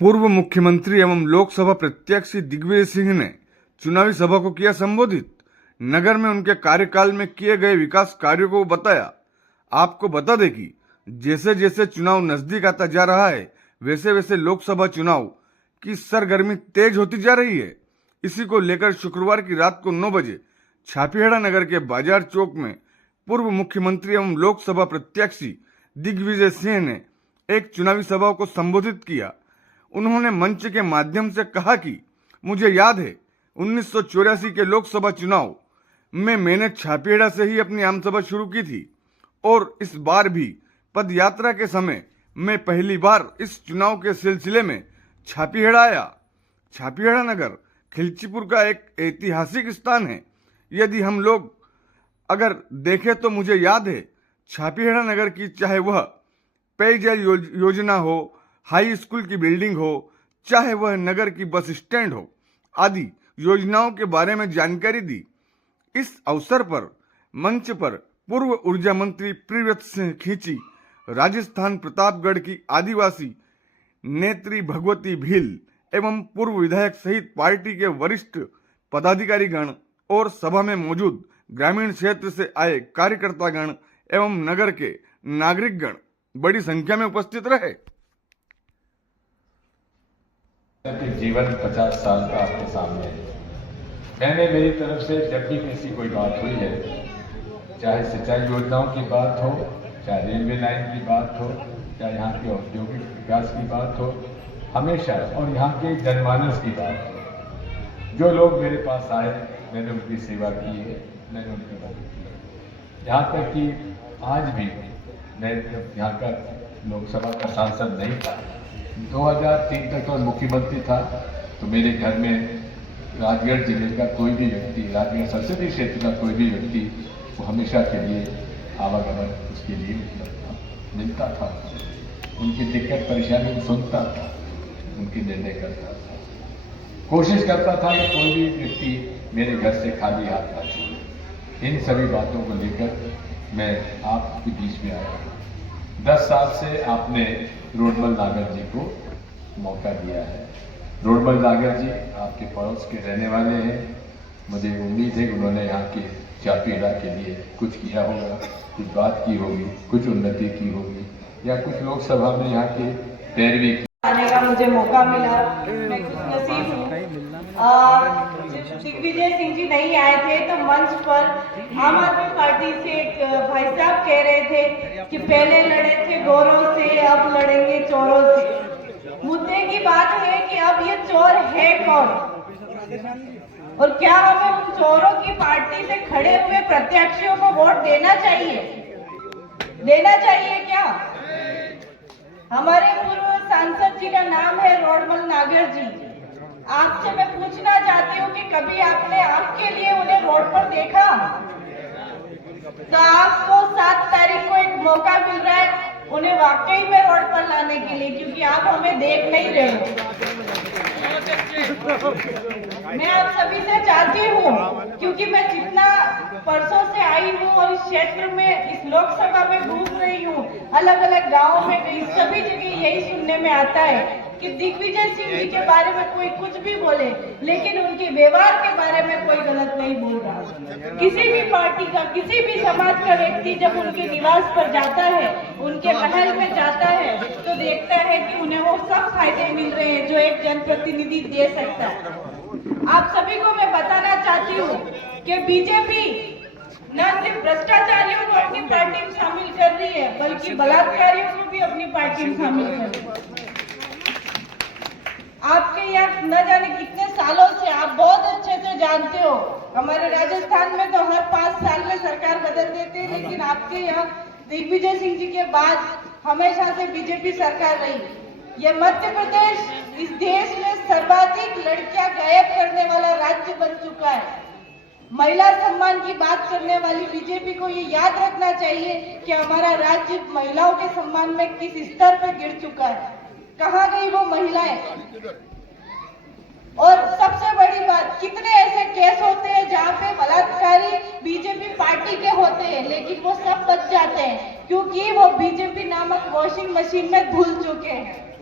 पूर्व मुख्यमंत्री एवं लोकसभा प्रत्याशी दिग्विजय सिंह ने चुनावी सभा को किया संबोधित। नगर में उनके कार्यकाल में किए गए विकास कार्यों को बताया। आपको बता दें कि जैसे जैसे चुनाव नजदीक आता जा रहा है, वैसे वैसे लोकसभा चुनाव की सरगर्मी तेज होती जा रही है। इसी को लेकर शुक्रवार की रात को 9 बजे छापीहेड़ा नगर के बाजार चौक में पूर्व मुख्यमंत्री एवं लोकसभा प्रत्याशी दिग्विजय सिंह ने एक चुनावी सभा को संबोधित किया। उन्होंने मंच के माध्यम से कहा कि मुझे याद है 1984 के लोकसभा चुनाव में मैंने छापीहेड़ा से ही अपनी आमसभा शुरू की थी और इस बार भी पद यात्रा के समय मैं पहली बार इस चुनाव के सिलसिले में छापीहेड़ा आया। छापीहेड़ा नगर खिलचीपुर का एक ऐतिहासिक स्थान है। यदि हम लोग अगर देखें तो मुझे याद है छापीहेड़ा नगर की, चाहे वह पेयजल योजना हो, हाई स्कूल की बिल्डिंग हो, चाहे वह नगर की बस स्टैंड हो, आदि योजनाओं के बारे में जानकारी दी। इस अवसर पर मंच पर पूर्व ऊर्जा मंत्री प्रियव्रत सिंह खींची, राजस्थान प्रतापगढ़ की आदिवासी नेत्री भगवती भील एवं पूर्व विधायक सहित पार्टी के वरिष्ठ पदाधिकारीगण और सभा में मौजूद ग्रामीण क्षेत्र से आए कार्यकर्तागण एवं नगर के नागरिकगण बड़ी संख्या में उपस्थित रहे। जीवन 50 साल का आपके सामने है। मैंने मेरी तरफ से जब भी किसी कोई बात हुई है, चाहे सिंचाई योजनाओं की बात हो, चाहे रेलवे लाइन की बात हो, चाहे यहाँ के औद्योगिक विकास की बात हो, हमेशा, और यहाँ के जनमानस की बात हो, जो लोग मेरे पास आए मैंने उनकी सेवा की है, मैंने उनकी मदद की है। यहाँ तक कि आज भी मैं यहाँ का लोकसभा का सांसद नहीं था, 2003 तक तो मुख्यमंत्री था, तो मेरे घर में राजगढ़ जिले का कोई भी व्यक्ति, राजगढ़ संसदीय क्षेत्र का कोई भी व्यक्ति, वो हमेशा के लिए आवागमन उसके लिए मिलता था, उनकी दिक्कत परेशानी सुनता था, उनके निर्णय करता था, कोशिश करता था कि कोई भी व्यक्ति मेरे घर से खाली हाथ ना छोड़े। इन सभी बातों को लेकर मैं आपके बीच में आया हूँ। 10 साल से आपने रोडमल नागर जी को मौका दिया है। रोडमल नागर जी आपके पड़ोस के रहने वाले हैं। मुझे उम्मीद है कि उन्होंने यहाँ के छापीहेड़ा के लिए कुछ किया होगा, कुछ बात की होगी, कुछ उन्नति की होगी, या कुछ लोकसभा में यहाँ के पैरवी की। आने का मुझे मौका मिला, मैं खुशनसीब हूँ। दिग्विजय सिंह जी नहीं आए थे तो मंच पर आम आदमी पार्टी से एक भाई साहब कह रहे थे कि पहले लड़े थे गोरों से, अब लड़ेंगे चोरों से। मुद्दे की बात है कि अब ये चोर है कौन, और क्या हमें उन चोरों की पार्टी से खड़े हुए प्रत्याशियों को वोट देना चाहिए? देना चाहिए क्या? हमारे पूर्व सांसद जी का नाम है रोडमल नागर जी। आपसे मैं पूछना चाहती हूँ कि कभी आपने आपके लिए उन्हें रोड पर देखा? तो आपको 7 तारीख को एक मौका मिल रहा है उन्हें वाकई में रोड पर लाने के लिए, क्योंकि आप हमें देख नहीं रहे हो। मैं आप सभी से चाहती हूँ, क्योंकि मैं जितना परसों से आई हूँ और इस क्षेत्र में, इस लोकसभा में घूम रही हूँ, अलग अलग गाँव में गई, सभी जगह यही सुनने में आता है कि दिग्विजय सिंह जी के बारे में कोई कुछ भी बोले, लेकिन उनके व्यवहार के बारे में कोई गलत नहीं बोल रहा। किसी भी पार्टी का, किसी भी समाज का व्यक्ति जब उनके निवास पर जाता है, उनके महल में जाता है, तो देखता है कि उन्हें वो सब फायदे मिल रहे हैं जो एक जनप्रतिनिधि दे सकता है। आप सभी को मैं बताना चाहती हूँ कि बीजेपी न सिर्फ भ्रष्टाचारियों को अपनी पार्टी में शामिल कर रही है, बल्कि बलात्कारियों को भी अपनी पार्टी में शामिल कर रही है। आपके यहाँ न जाने कितने सालों से, आप बहुत अच्छे से जानते हो, हमारे राजस्थान में तो हर 5 साल में सरकार बदल देते हैं, लेकिन आपके यहाँ दिग्विजय सिंह जी के बाद हमेशा से बीजेपी सरकार रही। ये मध्य प्रदेश इस देश में सर्वाधिक लड़कियां गायब करने वाला राज्य बन चुका है। महिला सम्मान की बात करने वाली बीजेपी को ये याद रखना चाहिए कि हमारा राज्य महिलाओं के सम्मान में किस स्तर पर गिर चुका है। कहाँ गई वो महिलाएं? और सबसे बड़ी बात, कितने ऐसे केस होते हैं जहाँ पे बलात्कारी बीजेपी पार्टी के होते हैं, लेकिन वो सब बच जाते हैं क्योंकि वो बीजेपी नामक वॉशिंग मशीन में धुल चुके हैं।